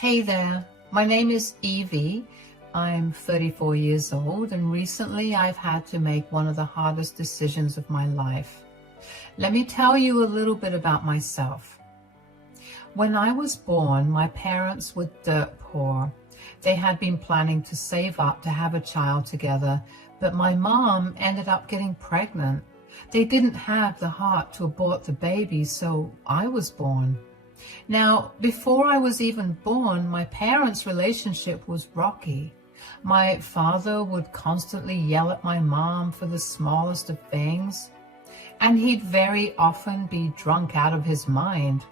Hey there, my name is Evie. I'm 34 years old and recently I've had to make one of the hardest decisions of my life. Let me tell you a little bit about myself. When I was born, my parents were dirt poor. They had been planning to save up to have a child together, but my mom ended up getting pregnant. They didn't have the heart to abort the baby, so I was born. Now, before I was even born, my parents' relationship was rocky. My father would constantly yell at my mom for the smallest of things, and he'd very often be drunk out of his mind.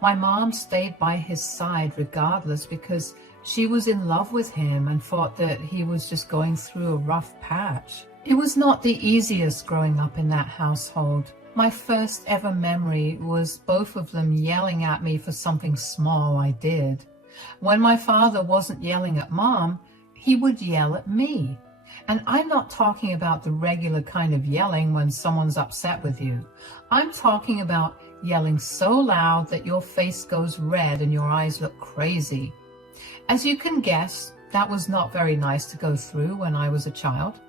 My mom stayed by his side regardless because she was in love with him and thought that he was just going through a rough patch. It was not the easiest growing up in that household. My first ever memory was both of them yelling at me for something small I did. When my father wasn't yelling at mom, he would yell at me. And I'm not talking about the regular kind of yelling when someone's upset with you. I'm talking about yelling so loud that your face goes red and your eyes look crazy. As you can guess, that was not very nice to go through when I was a child.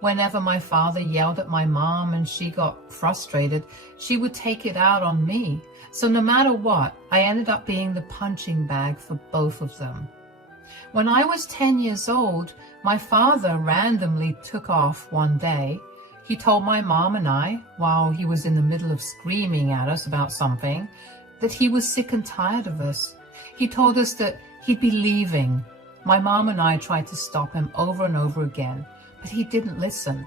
Whenever my father yelled at my mom and she got frustrated, she would take it out on me. So no matter what, I ended up being the punching bag for both of them. When I was 10 years old, my father randomly took off one day. He told my mom and I, while he was in the middle of screaming at us about something, that he was sick and tired of us. He told us that he'd be leaving. My mom and I tried to stop him over and over again, but he didn't listen.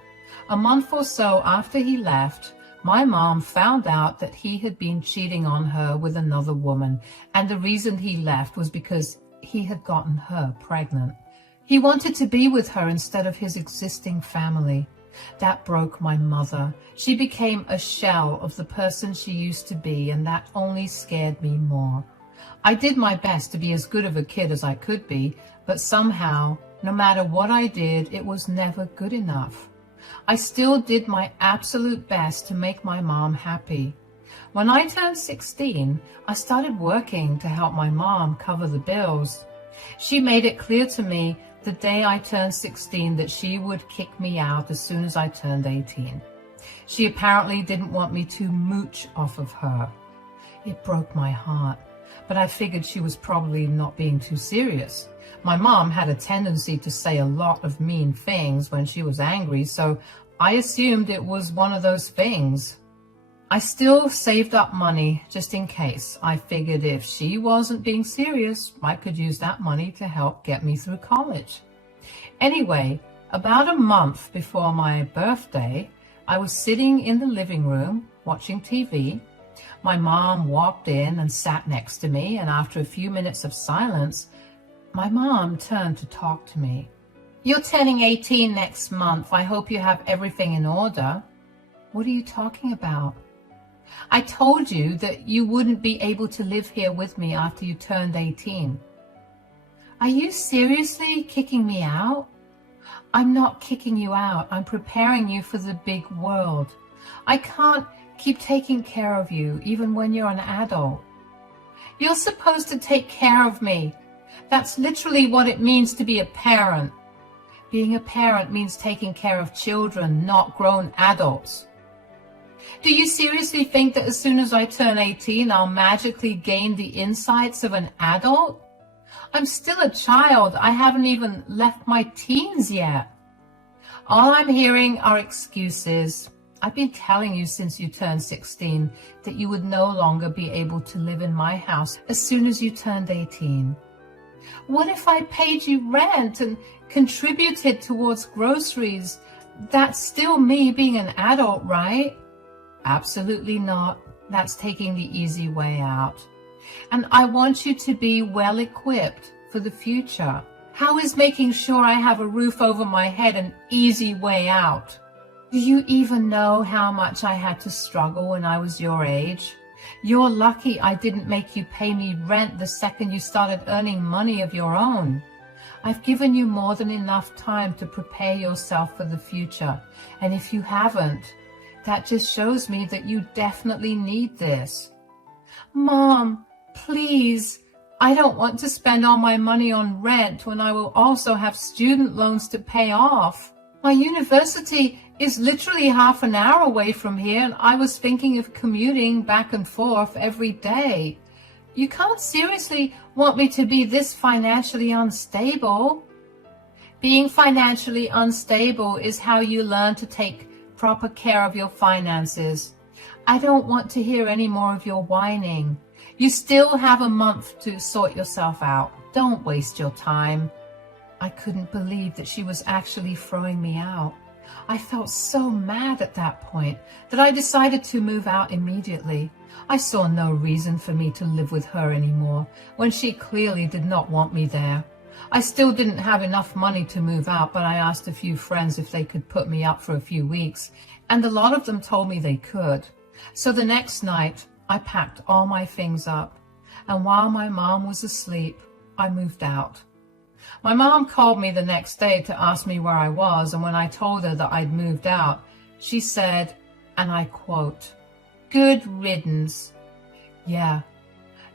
A month or so after he left, my mom found out that he had been cheating on her with another woman, and the reason he left was because he had gotten her pregnant. He wanted to be with her instead of his existing family. That broke my mother. She became a shell of the person she used to be, and that only scared me more. I did my best to be as good of a kid as I could be, but somehow, no matter what I did, it was never good enough. I still did my absolute best to make my mom happy. When I turned 16, I started working to help my mom cover the bills. She made it clear to me the day I turned 16 that she would kick me out as soon as I turned 18. She apparently didn't want me to mooch off of her. It broke my heart, but I figured she was probably not being too serious. My mom had a tendency to say a lot of mean things when she was angry, so I assumed it was one of those things. I still saved up money just in case. I figured if she wasn't being serious, I could use that money to help get me through college. Anyway, about a month before my birthday, I was sitting in the living room watching TV. My mom walked in and sat next to me, and after a few minutes of silence, my mom turned to talk to me. "You're turning 18 next month. I hope you have everything in order." "What are you talking about?" "I told you that you wouldn't be able to live here with me after you turned 18. "Are you seriously kicking me out?" "I'm not kicking you out. I'm preparing you for the big world. I can't keep taking care of you even when you're an adult." "You're supposed to take care of me. That's literally what it means to be a parent." "Being a parent means taking care of children, not grown adults." "Do you seriously think that as soon as I turn 18, I'll magically gain the insights of an adult? I'm still a child. I haven't even left my teens yet." "All I'm hearing are excuses. I've been telling you since you turned 16 that you would no longer be able to live in my house as soon as you turned 18. What if I paid you rent and contributed towards groceries? That's still me being an adult, right?" "Absolutely not. That's taking the easy way out. And I want you to be well equipped for the future. How is making sure I have a roof over my head an easy way out? Do you even know how much I had to struggle when I was your age? You're lucky I didn't make you pay me rent the second you started earning money of your own. I've given you more than enough time to prepare yourself for the future. And if you haven't, that just shows me that you definitely need this." "Mom, please, I don't want to spend all my money on rent when I will also have student loans to pay off. My university is literally half an hour away from here, and I was thinking of commuting back and forth every day. You can't seriously want me to be this financially unstable. Being financially unstable is how you learn to take proper care of your finances. I don't want to hear any more of your whining. You still have a month to sort yourself out. Don't waste your time. I couldn't believe that she was actually throwing me out. I felt so mad at that point that I decided to move out immediately. I saw no reason for me to live with her anymore when she clearly did not want me there. I still didn't have enough money to move out, but I asked a few friends if they could put me up for a few weeks, and a lot of them told me they could. So the next night, I packed all my things up, and while my mom was asleep, I moved out. My mom called me the next day to ask me where I was, and when I told her that I'd moved out, she said, and I quote, "Good riddance." Yeah,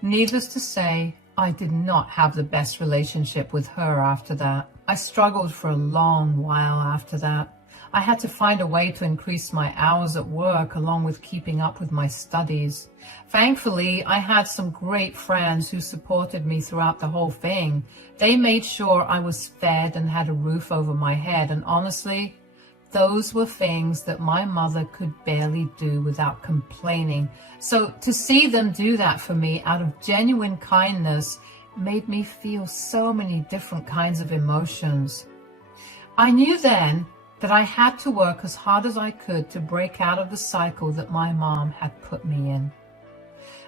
needless to say, I did not have the best relationship with her after that. I struggled for a long while after that. I had to find a way to increase my hours at work along with keeping up with my studies. Thankfully, I had some great friends who supported me throughout the whole thing. They made sure I was fed and had a roof over my head, and honestly, those were things that my mother could barely do without complaining. So to see them do that for me out of genuine kindness made me feel so many different kinds of emotions. I knew then that I had to work as hard as I could to break out of the cycle that my mom had put me in.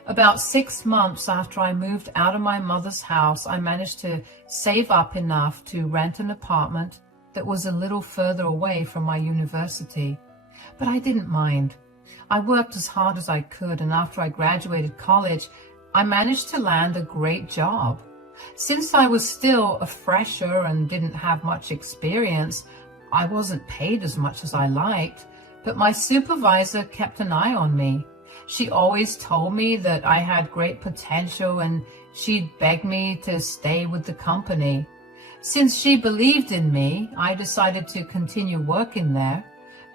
About 6 months after I moved out of my mother's house, I managed to save up enough to rent an apartment that was a little further away from my university. But I didn't mind. I worked as hard as I could, and after I graduated college, I managed to land a great job. Since I was still a fresher and didn't have much experience, I wasn't paid as much as I liked, but my supervisor kept an eye on me. She always told me that I had great potential and she'd beg me to stay with the company. Since she believed in me, I decided to continue working there,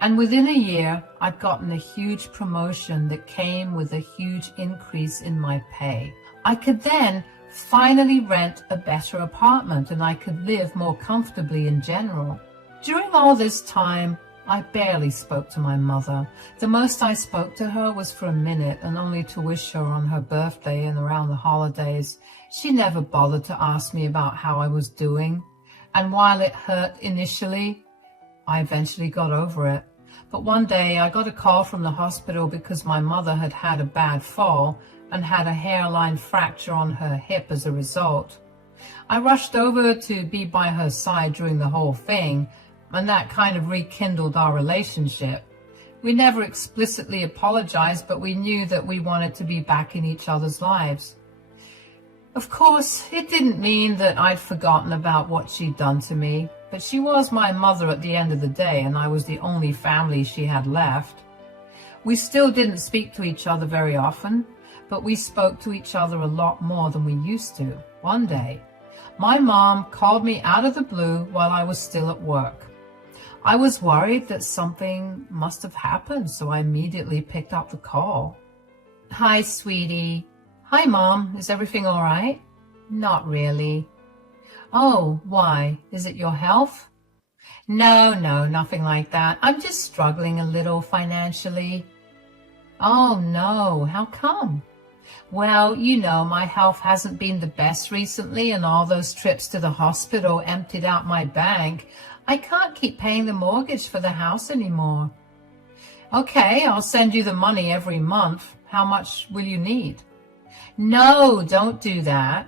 and within a year, I'd gotten a huge promotion that came with a huge increase in my pay. I could then finally rent a better apartment and I could live more comfortably in general. During all this time, I barely spoke to my mother. The most I spoke to her was for a minute, and only to wish her on her birthday and around the holidays. She never bothered to ask me about how I was doing, and while it hurt initially, I eventually got over it. But one day I got a call from the hospital because my mother had had a bad fall and had a hairline fracture on her hip as a result. I rushed over to be by her side during the whole thing, and that kind of rekindled our relationship. We never explicitly apologized, but we knew that we wanted to be back in each other's lives. Of course, it didn't mean that I'd forgotten about what she'd done to me, but she was my mother at the end of the day, and I was the only family she had left. We still didn't speak to each other very often, but we spoke to each other a lot more than we used to. One day, my mom called me out of the blue while I was still at work. I was worried that something must have happened, so I immediately picked up the call. "Hi, sweetie." "Hi, Mom. Is everything all right?" "Not really." "Oh, why? Is it your health?" No, nothing like that. I'm just struggling a little financially." "Oh, no. How come?" "Well, you know, my health hasn't been the best recently, and all those trips to the hospital emptied out my bank. I can't keep paying the mortgage for the house anymore." "Okay, I'll send you the money every month. How much will you need?" "No, don't do that."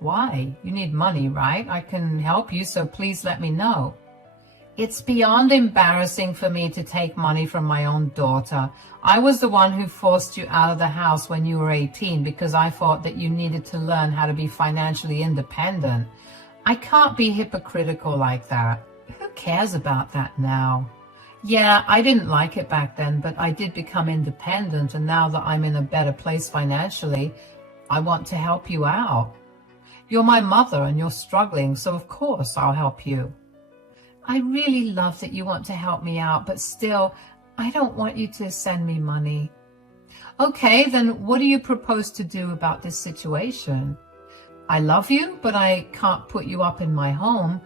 "Why? You need money, right? I can help you, so please let me know." "It's beyond embarrassing for me to take money from my own daughter. I was the one who forced you out of the house when you were 18 because I thought that you needed to learn how to be financially independent. I can't be hypocritical like that. Who cares about that now? Yeah, I didn't like it back then, but I did become independent, and now that I'm in a better place financially, I want to help you out." You're my mother and you're struggling, so of course I'll help you. I really love that you want to help me out, but still, I don't want you to send me money. Okay, then what do you propose to do about this situation? I love you, but I can't put you up in my home.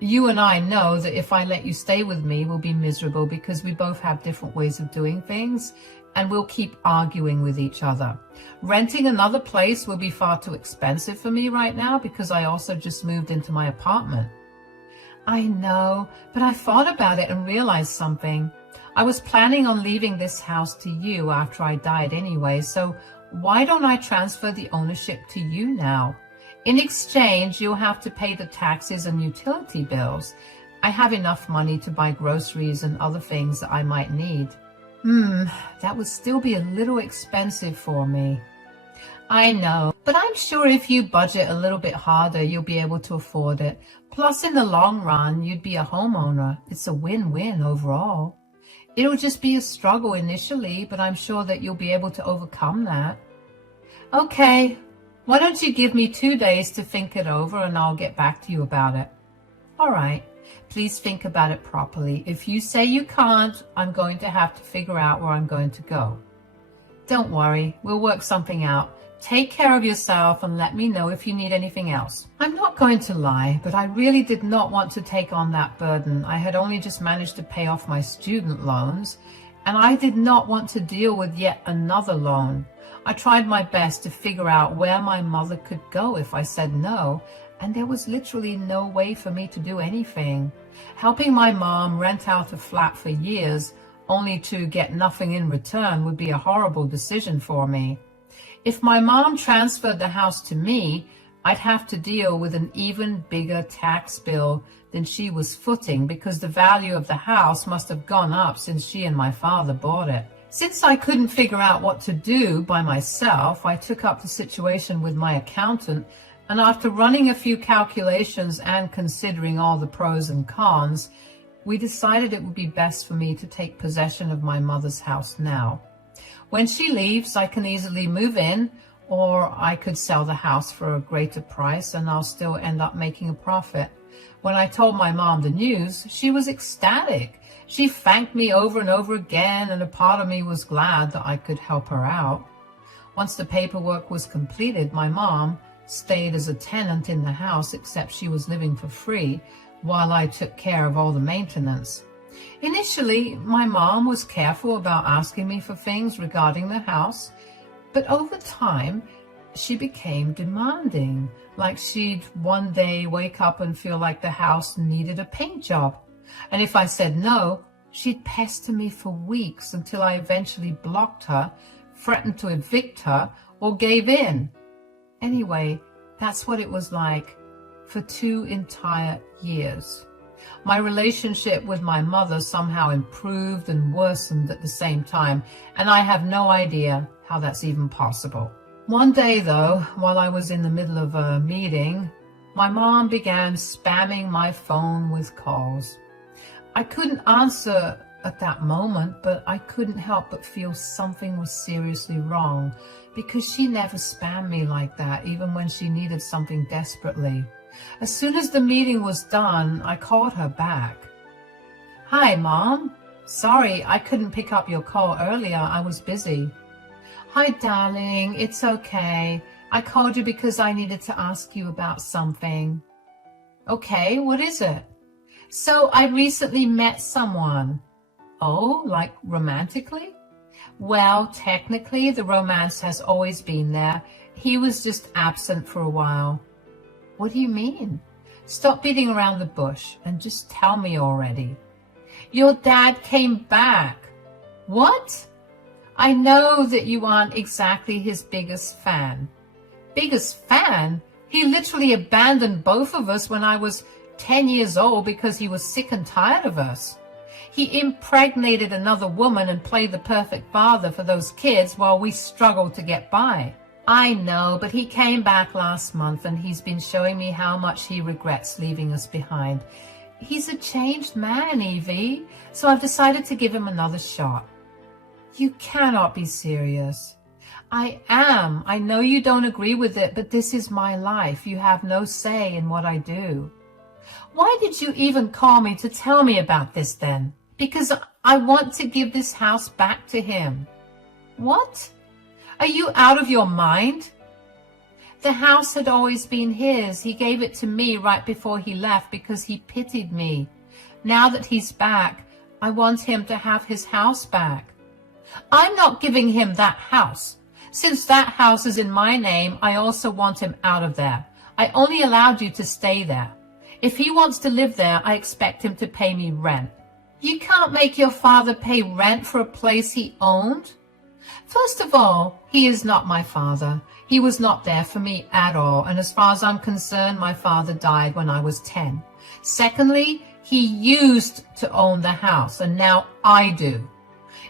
You and I know that if I let you stay with me, we'll be miserable because we both have different ways of doing things, and we'll keep arguing with each other. Renting another place will be far too expensive for me right now because I also just moved into my apartment. I know, but I thought about it and realized something. I was planning on leaving this house to you after I died anyway, so why don't I transfer the ownership to you now? In exchange, you'll have to pay the taxes and utility bills. I have enough money to buy groceries and other things that I might need. That would still be a little expensive for me. I know, but I'm sure if you budget a little bit harder, you'll be able to afford it. Plus, in the long run, you'd be a homeowner. It's a win-win overall. It'll just be a struggle initially, but I'm sure that you'll be able to overcome that. Okay, why don't you give me 2 days to think it over and I'll get back to you about it. All right, please think about it properly. If you say you can't, I'm going to have to figure out where I'm going to go. Don't worry, we'll work something out. Take care of yourself and let me know if you need anything else. I'm not going to lie, but I really did not want to take on that burden. I had only just managed to pay off my student loans, and I did not want to deal with yet another loan. I tried my best to figure out where my mother could go if I said no, and there was literally no way for me to do anything. Helping my mom rent out a flat for years only to get nothing in return would be a horrible decision for me. If my mom transferred the house to me, I'd have to deal with an even bigger tax bill than she was footing because the value of the house must have gone up since she and my father bought it. Since I couldn't figure out what to do by myself, I took up the situation with my accountant, and after running a few calculations and considering all the pros and cons, we decided it would be best for me to take possession of my mother's house now. When she leaves, I can easily move in, or I could sell the house for a greater price and I'll still end up making a profit. When I told my mom the news, she was ecstatic. She thanked me over and over again, and a part of me was glad that I could help her out. Once the paperwork was completed, my mom stayed as a tenant in the house, except she was living for free while I took care of all the maintenance. Initially, my mom was careful about asking me for things regarding the house, but over time, she became demanding, like she'd one day wake up and feel like the house needed a paint job. And if I said no, she'd pester me for weeks until I eventually blocked her, threatened to evict her, or gave in. Anyway, that's what it was like for 2 entire years. My relationship with my mother somehow improved and worsened at the same time, and I have no idea how that's even possible. One day, though, while I was in the middle of a meeting, my mom began spamming my phone with calls. I couldn't answer at that moment, but I couldn't help but feel something was seriously wrong because she never spammed me like that, even when she needed something desperately. As soon as the meeting was done, I called her back. Hi, Mom. Sorry, I couldn't pick up your call earlier. I was busy. Hi, darling. It's okay. I called you because I needed to ask you about something. Okay, what is it? So I recently met someone. Oh, like romantically? Well, technically, the romance has always been there. He was just absent for a while. What do you mean? Stop beating around the bush and just tell me already. Your dad came back. What? I know that you aren't exactly his biggest fan. Biggest fan? He literally abandoned both of us when I was 10 years old because he was sick and tired of us. He impregnated another woman and played the perfect father for those kids while we struggled to get by. I know, but he came back last month and he's been showing me how much he regrets leaving us behind. He's a changed man, Evie, so I've decided to give him another shot. You cannot be serious. I am. I know you don't agree with it, but this is my life. You have no say in what I do. Why did you even call me to tell me about this then? Because I want to give this house back to him. What? Are you out of your mind? The house had always been his. He gave it to me right before he left because he pitied me. Now that he's back, I want him to have his house back. I'm not giving him that house. Since that house is in my name, I also want him out of there. I only allowed you to stay there. If he wants to live there, I expect him to pay me rent. You can't make your father pay rent for a place he owned. First of all, he is not my father. He was not there for me at all, and as far as I'm concerned, my father died when I was 10. Secondly, he used to own the house, and now I do.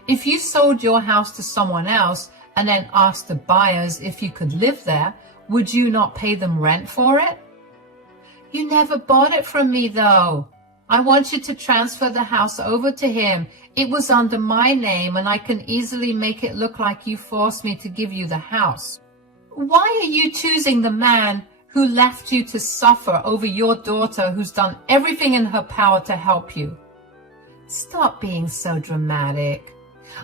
If you sold your house to someone else and then asked the buyers if you could live there, would you not pay them rent for it? You never bought it from me, though. I want you to transfer the house over to him. It was under my name, and I can easily make it look like you forced me to give you the house. Why are you choosing the man who left you to suffer over your daughter who's done everything in her power to help you? Stop being so dramatic.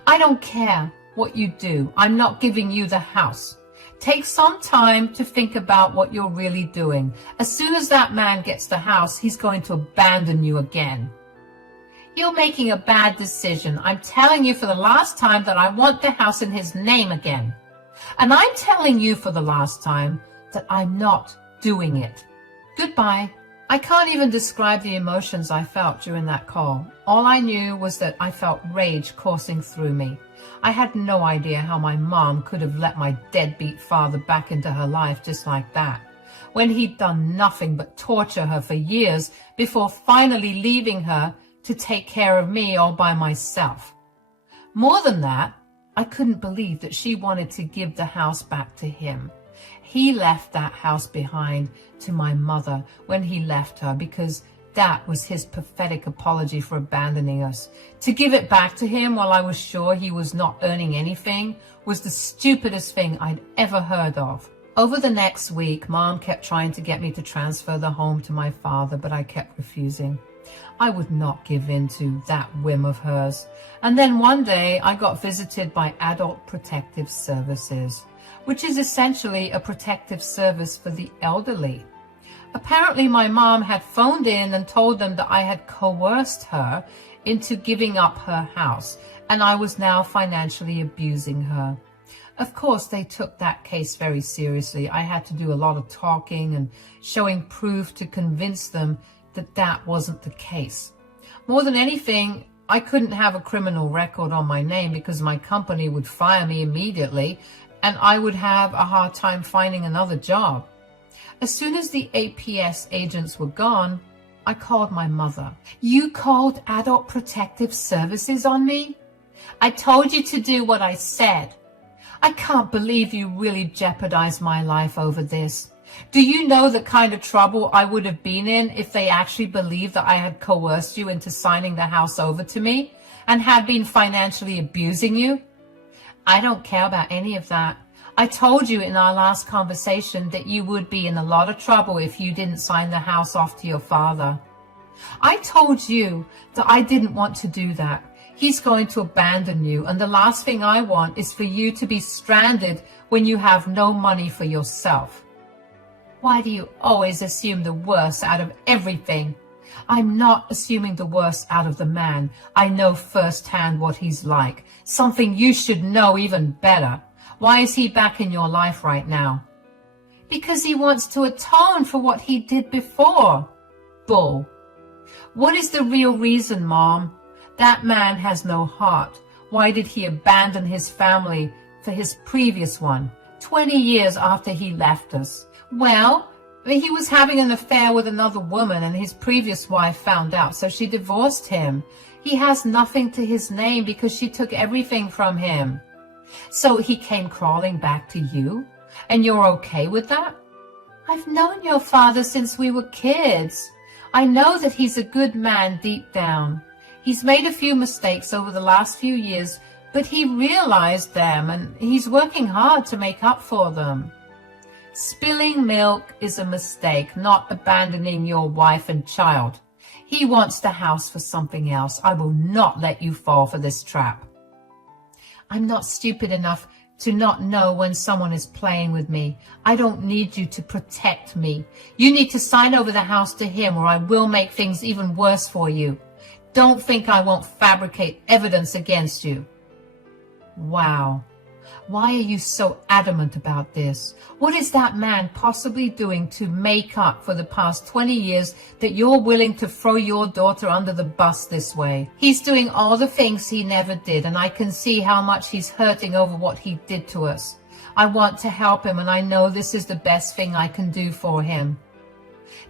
I don't care what you do. I'm not giving you the house. Take some time to think about what you're really doing. As soon as that man gets the house, he's going to abandon you again. You're making a bad decision. I'm telling you for the last time that I want the house in his name again. And I'm telling you for the last time that I'm not doing it. Goodbye. I can't even describe the emotions I felt during that call. All I knew was that I felt rage coursing through me. I had no idea how my mom could have let my deadbeat father back into her life just like that, when he'd done nothing but torture her for years before finally leaving her to take care of me all by myself. More than that, I couldn't believe that she wanted to give the house back to him. He left that house behind to my mother when he left her because that was his pathetic apology for abandoning us. To give it back to him while I was sure he was not earning anything was the stupidest thing I'd ever heard of. Over the next week, Mom kept trying to get me to transfer the home to my father, but I kept refusing. I would not give in to that whim of hers. And then one day I got visited by Adult Protective Services, which is essentially a protective service for the elderly. Apparently my mom had phoned in and told them that I had coerced her into giving up her house, and I was now financially abusing her. Of course, they took that case very seriously. I had to do a lot of talking and showing proof to convince them that that wasn't the case. More than anything, I couldn't have a criminal record on my name because my company would fire me immediately and I would have a hard time finding another job. As soon as the APS agents were gone, I called my mother. You called Adult Protective Services on me? I told you to do what I said. I can't believe you really jeopardized my life over this. Do you know the kind of trouble I would have been in if they actually believed that I had coerced you into signing the house over to me and had been financially abusing you? I don't care about any of that. I told you in our last conversation that you would be in a lot of trouble if you didn't sign the house off to your father. I told you that I didn't want to do that. He's going to abandon you, and the last thing I want is for you to be stranded when you have no money for yourself. Why do you always assume the worst out of everything? I'm not assuming the worst out of the man. I know firsthand what he's like, something you should know even better. Why is he back in your life right now? Because he wants to atone for what he did before. Bull. What is the real reason, Mom? That man has no heart. Why did he abandon his family for his previous one, 20 years after he left us? Well, he was having an affair with another woman and his previous wife found out, so she divorced him. He has nothing to his name because she took everything from him. So he came crawling back to you, and you're okay with that? I've known your father since we were kids. I know that he's a good man deep down. He's made a few mistakes over the last few years, but he realized them and he's working hard to make up for them. Spilling milk is a mistake, not abandoning your wife and child. He wants the house for something else. I will not let you fall for this trap. I'm not stupid enough to not know when someone is playing with me. I don't need you to protect me. You need to sign over the house to him or I will make things even worse for you. Don't think I won't fabricate evidence against you. Wow. Why are you so adamant about this? What is that man possibly doing to make up for the past 20 years that you're willing to throw your daughter under the bus this way? He's doing all the things he never did, and I can see how much he's hurting over what he did to us. I want to help him, and I know this is the best thing I can do for him.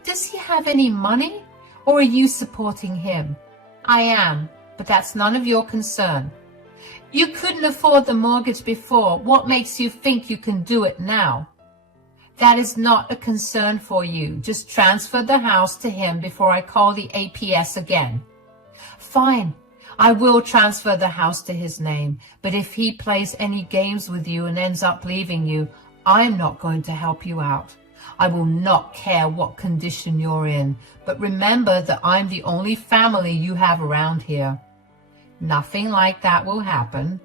Does he have any money, or are you supporting him? I am, but that's none of your concern. You couldn't afford the mortgage before. What makes you think you can do it now? That is not a concern for you. Just transfer the house to him before I call the APS again. Fine. I will transfer the house to his name, but if he plays any games with you and ends up leaving you, I'm not going to help you out. I will not care what condition you're in, but remember that I'm the only family you have around here. Nothing like that will happen.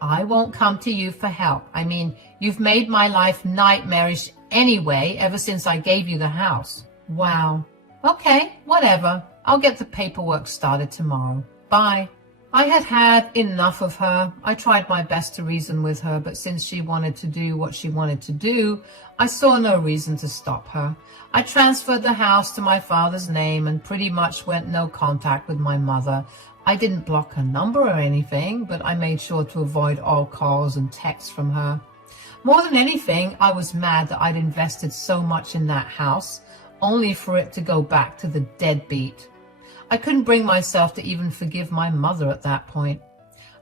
I won't come to you for help. I mean, you've made my life nightmarish anyway ever since I gave you the house. Wow. Okay, whatever. I'll get the paperwork started tomorrow. Bye. I had had enough of her. I tried my best to reason with her, but since she wanted to do what she wanted to do, I saw no reason to stop her. I transferred the house to my father's name and pretty much went no contact with my mother. I didn't block her number or anything, but I made sure to avoid all calls and texts from her. More than anything, I was mad that I'd invested so much in that house, only for it to go back to the deadbeat. I couldn't bring myself to even forgive my mother at that point.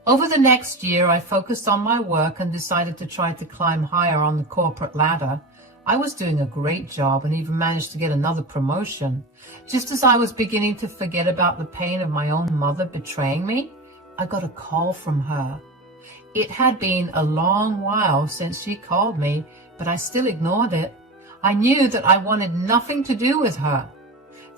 Over the next year, I focused on my work and decided to try to climb higher on the corporate ladder. I was doing a great job and even managed to get another promotion. Just as I was beginning to forget about the pain of my own mother betraying me, I got a call from her. It had been a long while since she called me, but I still ignored it. I knew that I wanted nothing to do with her.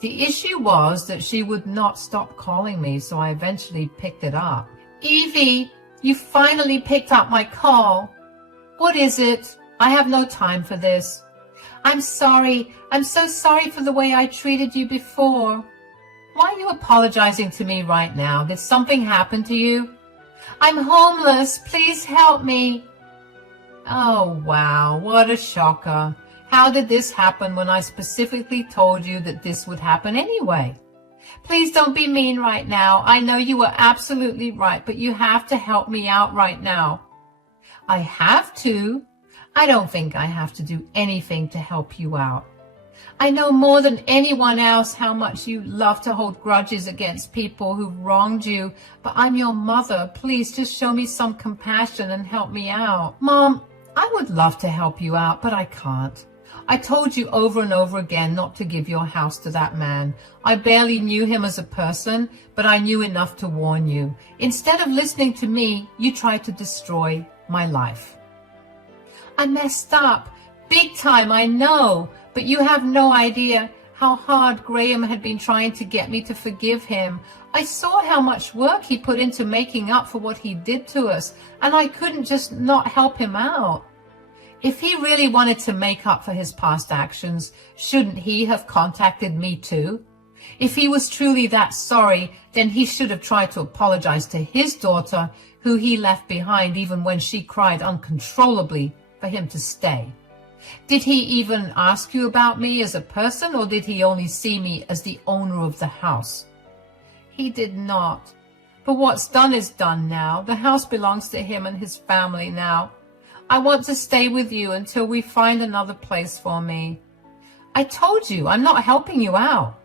The issue was that she would not stop calling me, so I eventually picked it up. Evie, you finally picked up my call. What is it? I have no time for this. I'm sorry. I'm so sorry for the way I treated you before. Why are you apologizing to me right now? Did something happen to you? I'm homeless. Please help me. Oh, wow. What a shocker. How did this happen when I specifically told you that this would happen anyway? Please don't be mean right now. I know you were absolutely right, but you have to help me out right now. I have to. I don't think I have to do anything to help you out. I know more than anyone else how much you love to hold grudges against people who wronged you, but I'm your mother. Please just show me some compassion and help me out. Mom, I would love to help you out, but I can't. I told you over and over again not to give your house to that man. I barely knew him as a person, but I knew enough to warn you. Instead of listening to me, you tried to destroy my life. I messed up. Big time, I know. But you have no idea how hard Graham had been trying to get me to forgive him. I saw how much work he put into making up for what he did to us, and I couldn't just not help him out. If he really wanted to make up for his past actions, shouldn't he have contacted me too? If he was truly that sorry, then he should have tried to apologize to his daughter, who he left behind even when she cried uncontrollably for him to stay. Did he even ask you about me as a person, or did he only see me as the owner of the house? He did not. But what's done is done now. The house belongs to him and his family now. I want to stay with you until we find another place for me. I told you, I'm not helping you out.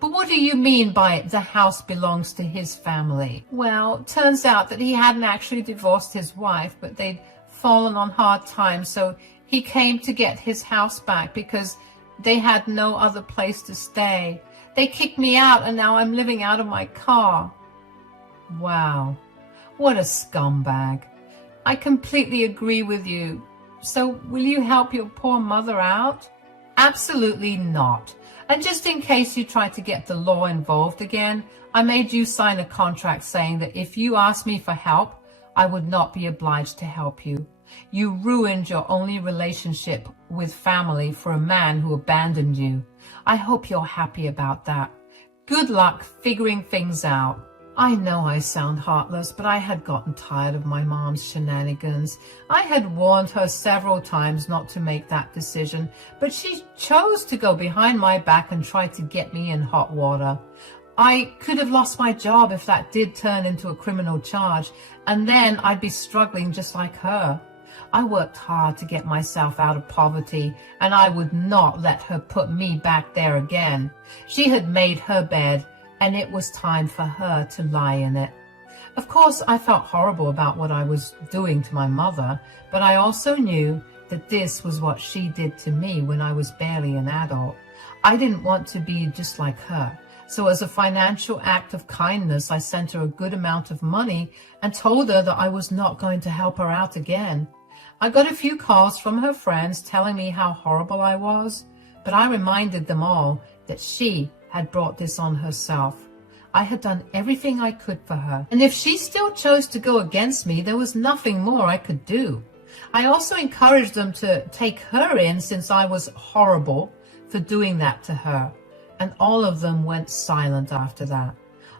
But what do you mean by the house belongs to his family? Well, it turns out that he hadn't actually divorced his wife, but they'd fallen on hard times, so he came to get his house back because they had no other place to stay. They kicked me out, and now I'm living out of my car. Wow. What a scumbag. I completely agree with you. So will you help your poor mother out? Absolutely not. And just in case you try to get the law involved again, I made you sign a contract saying that if you asked me for help, I would not be obliged to help you. You ruined your only relationship with family for a man who abandoned you. I hope you're happy about that. Good luck figuring things out. I know I sound heartless, but I had gotten tired of my mom's shenanigans. I had warned her several times not to make that decision, but she chose to go behind my back and try to get me in hot water. I could have lost my job if that did turn into a criminal charge, and then I'd be struggling just like her. I worked hard to get myself out of poverty, and I would not let her put me back there again. She had made her bed, and it was time for her to lie in it. Of course, I felt horrible about what I was doing to my mother, but I also knew that this was what she did to me when I was barely an adult. I didn't want to be just like her. So as a financial act of kindness, I sent her a good amount of money and told her that I was not going to help her out again. I got a few calls from her friends telling me how horrible I was, but I reminded them all that she had brought this on herself. I had done everything I could for her, and if she still chose to go against me, there was nothing more I could do. I also encouraged them to take her in since I was horrible for doing that to her, and all of them went silent after that.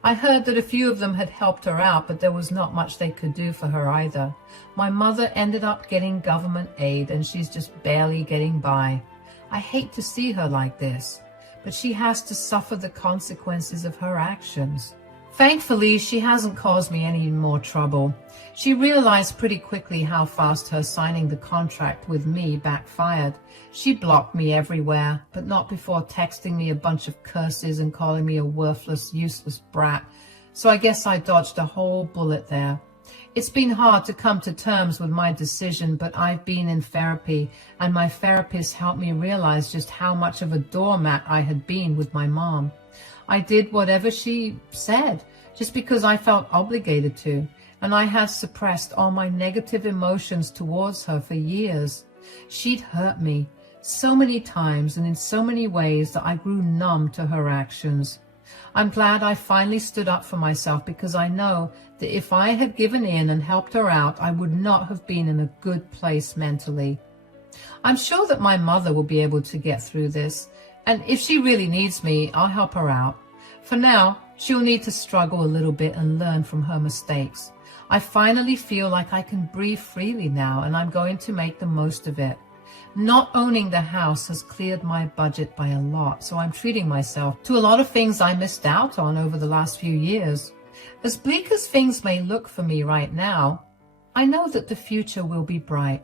I heard that a few of them had helped her out, but there was not much they could do for her either. My mother ended up getting government aid, and she's just barely getting by. I hate to see her like this, but she has to suffer the consequences of her actions. Thankfully, she hasn't caused me any more trouble. She realized pretty quickly how fast her signing the contract with me backfired. She blocked me everywhere, but not before texting me a bunch of curses and calling me a worthless, useless brat. So I guess I dodged a whole bullet there. It's been hard to come to terms with my decision, but I've been in therapy, and my therapist helped me realize just how much of a doormat I had been with my mom. I did whatever she said, just because I felt obligated to, and I had suppressed all my negative emotions towards her for years. She'd hurt me so many times and in so many ways that I grew numb to her actions. I'm glad I finally stood up for myself, because I know that if I had given in and helped her out, I would not have been in a good place mentally. I'm sure that my mother will be able to get through this, and if she really needs me, I'll help her out. For now, she'll need to struggle a little bit and learn from her mistakes. I finally feel like I can breathe freely now, and I'm going to make the most of it. Not owning the house has cleared my budget by a lot, so I'm treating myself to a lot of things I missed out on over the last few years. As bleak as things may look for me right now, I know that the future will be bright.